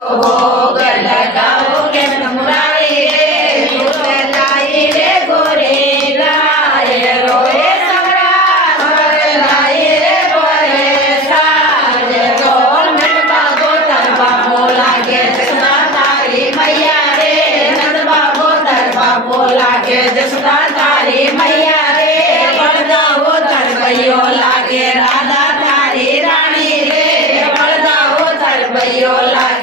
ભોગ લગાવો કેમ મુરારી રે લાઈ રે ગોરે લાય રોએ સંગ્રામ લાઈ રે ગોરે સાજ ગોળ નંદબા ગોતર બાપો લાગે જસના તારી મૈયા રે નંદબા ગોતર બાપો લાગે જસના તારી મૈયા રે બળદા ગોતર ગયો લાગે રાધા તારી રાણી રે બળદા ગોતર ગયો લાગે